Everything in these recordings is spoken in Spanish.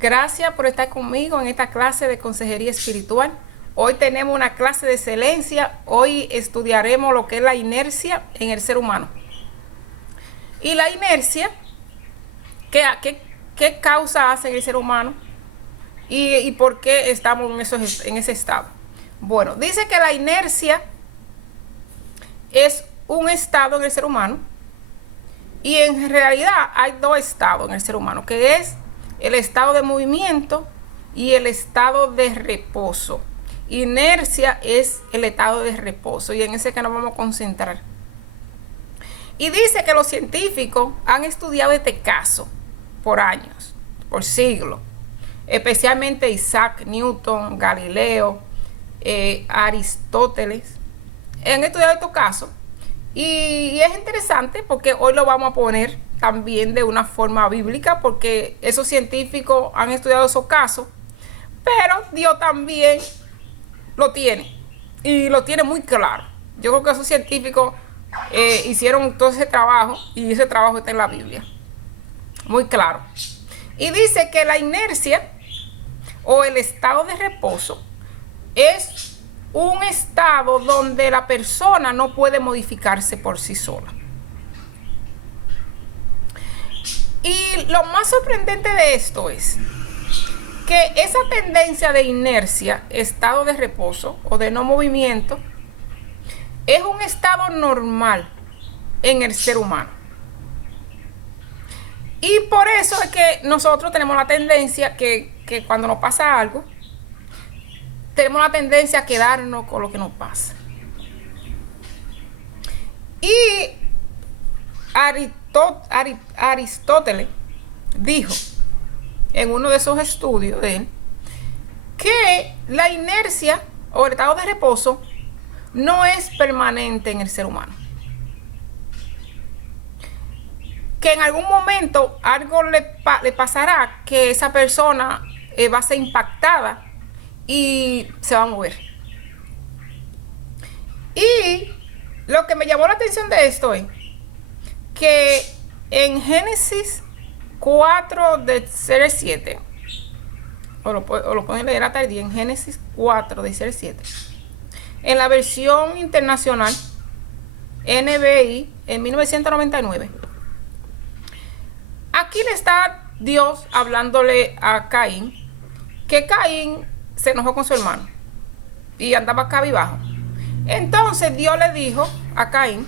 Gracias por estar conmigo en esta clase de consejería espiritual. Hoy tenemos una clase de excelencia. Hoy estudiaremos lo que es la inercia en el ser humano. Y la inercia, ¿qué causa hace en el ser humano? ¿Y por qué estamos en ese estado? Bueno, dice que la inercia es un estado en el ser humano. Y en realidad hay dos estados en el ser humano, que es el estado de movimiento y el estado de reposo. Inercia es el estado de reposo y en ese que nos vamos a concentrar. Y dice que los científicos han estudiado este caso por años, por siglos, especialmente Isaac Newton, Galileo, Aristóteles. Han estudiado estos casos y es interesante porque hoy lo vamos a poner también de una forma bíblica, porque esos científicos han estudiado esos casos, pero Dios también lo tiene y lo tiene muy claro. Yo creo que esos científicos hicieron todo ese trabajo y ese trabajo está en la Biblia, muy claro. Y dice que la inercia o el estado de reposo es un estado donde la persona no puede modificarse por sí sola. Y lo más sorprendente de esto es que esa tendencia de inercia, estado de reposo o de no movimiento, es un estado normal en el ser humano. Y por eso es que nosotros tenemos la tendencia que cuando nos pasa algo, tenemos la tendencia a quedarnos con lo que nos pasa. Y Aristóteles dijo en uno de esos estudios de él que la inercia o el estado de reposo no es permanente en el ser humano, que en algún momento algo le pasará, que esa persona va a ser impactada y se va a mover. Y lo que me llamó la atención de esto es que en Génesis 4 de 0 al 7, o lo pueden leer hasta el día, en Génesis 4 de 0 al 7, en la versión internacional NBI en 1999, aquí le está Dios hablándole a Caín, que Caín se enojó con su hermano y andaba cabizbajo. Entonces Dios le dijo a Caín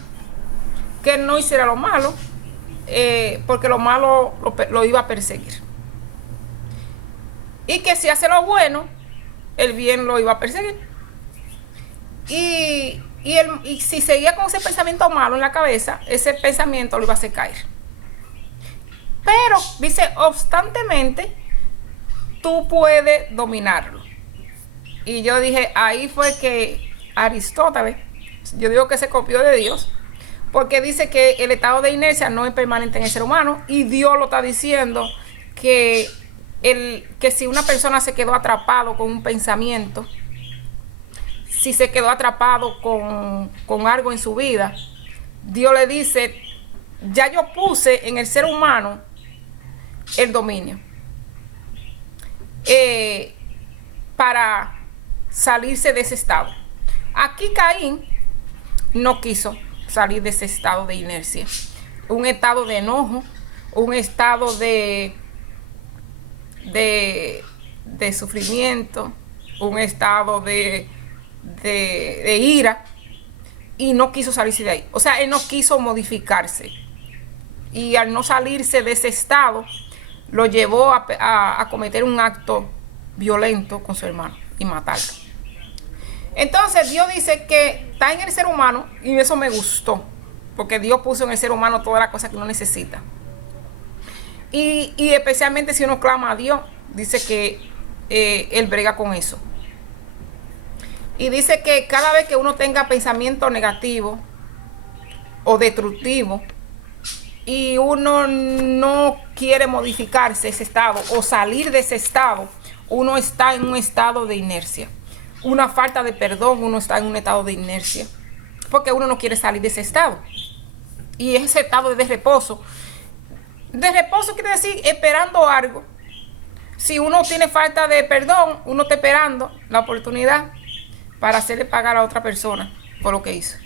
que no hiciera lo malo, porque lo malo lo iba a perseguir, y que si hace lo bueno, el bien lo iba a perseguir. Y si seguía con ese pensamiento malo en la cabeza, ese pensamiento lo iba a hacer caer. Pero dice, obstantemente, tú puedes dominarlo. Y yo dije, ahí fue que Aristóteles, yo digo que se copió de Dios, porque dice que el estado de inercia no es permanente en el ser humano, y Dios lo está diciendo que si una persona se quedó atrapado con un pensamiento, si se quedó atrapado con algo en su vida, Dios le dice, ya yo puse en el ser humano el dominio para salirse de ese estado. Aquí Caín no quiso salir de ese estado de inercia, un estado de enojo, un estado de sufrimiento, un estado de ira, y no quiso salirse de ahí. O sea, él no quiso modificarse, y al no salirse de ese estado lo llevó a cometer un acto violento con su hermano y matarlo. Entonces Dios dice que está en el ser humano, y eso me gustó, porque Dios puso en el ser humano todas las cosas que uno necesita, y especialmente si uno clama a Dios, dice que Él brega con eso. Y dice que cada vez que uno tenga pensamiento negativo o destructivo y uno no quiere modificarse ese estado o salir de ese estado, uno está en un estado de inercia. Una falta de perdón, uno está en un estado de inercia, porque uno no quiere salir de ese estado. Y ese estado de reposo. De reposo quiere decir esperando algo. si uno tiene falta de perdón, uno está esperando la oportunidad para hacerle pagar a otra persona por lo que hizo.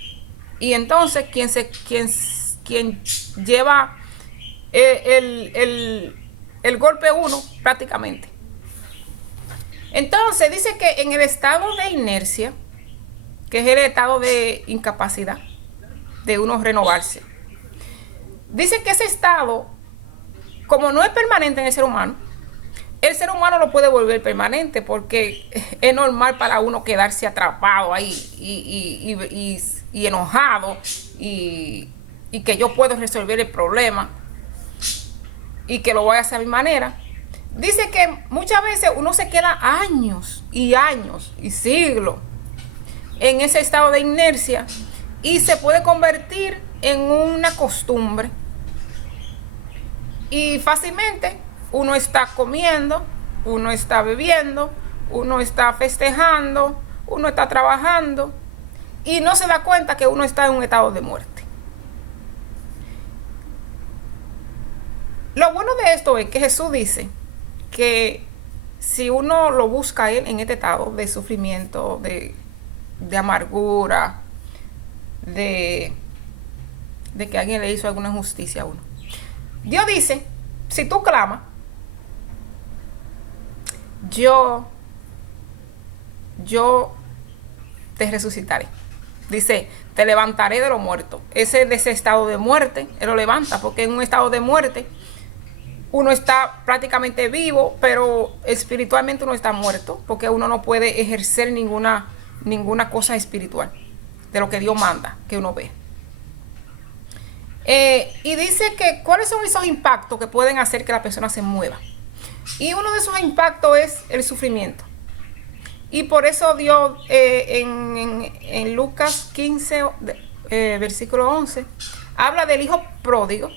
Y entonces quien lleva el golpe uno prácticamente. Entonces dice que en el estado de inercia, que es el estado de incapacidad de uno renovarse, dice que ese estado, como no es permanente en el ser humano lo puede volver permanente, porque es normal para uno quedarse atrapado ahí y enojado y que yo puedo resolver el problema y que lo voy a hacer a mi manera. Dice que muchas veces uno se queda años y siglos en ese estado de inercia y se puede convertir en una costumbre. Y fácilmente uno está comiendo, uno está bebiendo, uno está festejando, uno está trabajando y no se da cuenta que uno está en un estado de muerte. Lo bueno de esto es que Jesús dice que si uno lo busca a Él en este estado de sufrimiento, de amargura, de que alguien le hizo alguna injusticia a uno, Dios dice, si tú clamas, yo te resucitaré. Dice, te levantaré de los muertos. De ese estado de muerte, Él lo levanta, porque en un estado de muerte uno está prácticamente vivo, pero espiritualmente uno está muerto, porque uno no puede ejercer ninguna cosa espiritual de lo que Dios manda que uno ve. Y dice que cuáles son esos impactos que pueden hacer que la persona se mueva. Y uno de esos impactos es el sufrimiento. Y por eso Dios en Lucas 15, versículo 11, habla del hijo pródigo,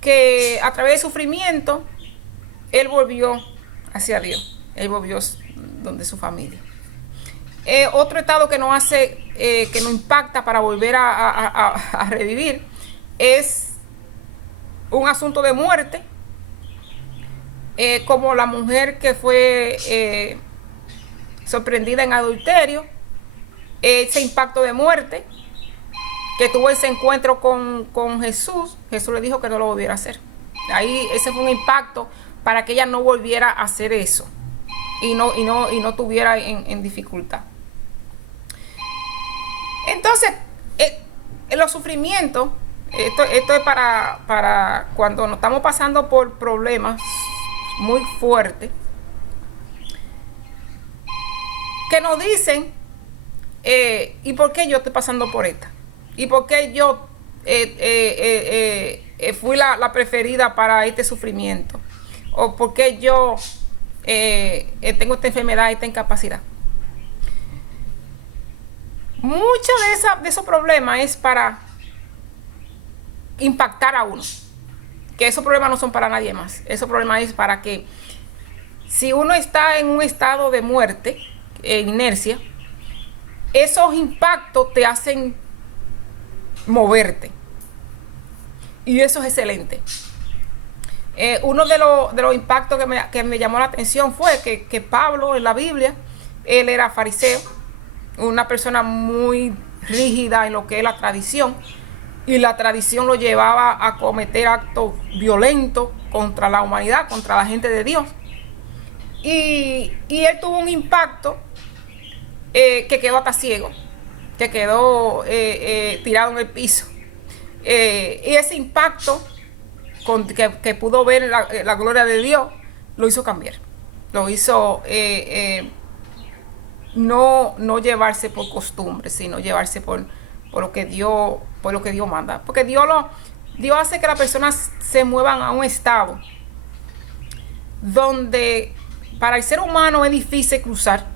que a través del sufrimiento él volvió hacia Dios, él volvió donde su familia. Otro estado que nos hace, que nos impacta para volver a revivir, es un asunto de muerte, como la mujer que fue sorprendida en adulterio, ese impacto de muerte, que tuvo ese encuentro con Jesús. Jesús le dijo que no lo volviera a hacer. Ahí ese fue un impacto para que ella no volviera a hacer eso y no tuviera en dificultad. Entonces, en los sufrimientos, esto es para cuando nos estamos pasando por problemas muy fuertes, que nos dicen, ¿y por qué yo estoy pasando por esta? ¿Y por qué yo fui la preferida para este sufrimiento? ¿O por qué yo tengo esta enfermedad, esta incapacidad? Muchos de esos problemas es para impactar a uno. Que esos problemas no son para nadie más. Esos problemas es para que, si uno está en un estado de muerte, inercia, esos impactos te hacen moverte. Y eso es excelente. Uno de los impactos que me llamó la atención fue que Pablo en la Biblia, él era fariseo, una persona muy rígida en lo que es la tradición, y la tradición lo llevaba a cometer actos violentos contra la humanidad, contra la gente de Dios. Y él tuvo un impacto que quedó hasta ciego, que quedó tirado en el piso. Y ese impacto que pudo ver la gloria de Dios, lo hizo cambiar. Lo hizo no llevarse por costumbre, sino llevarse por lo que Dios manda. Porque Dios hace que las personas se muevan a un estado donde para el ser humano es difícil cruzar.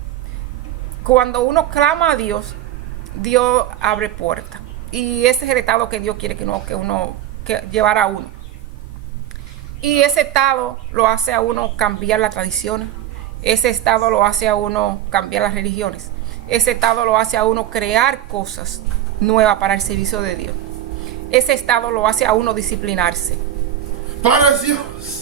Cuando uno clama a Dios, Dios abre puertas. Y ese es el estado que Dios quiere que llevar a uno. Y ese estado lo hace a uno cambiar las tradiciones. Ese estado lo hace a uno cambiar las religiones. Ese estado lo hace a uno crear cosas nuevas para el servicio de Dios. Ese estado lo hace a uno disciplinarse. Para Dios.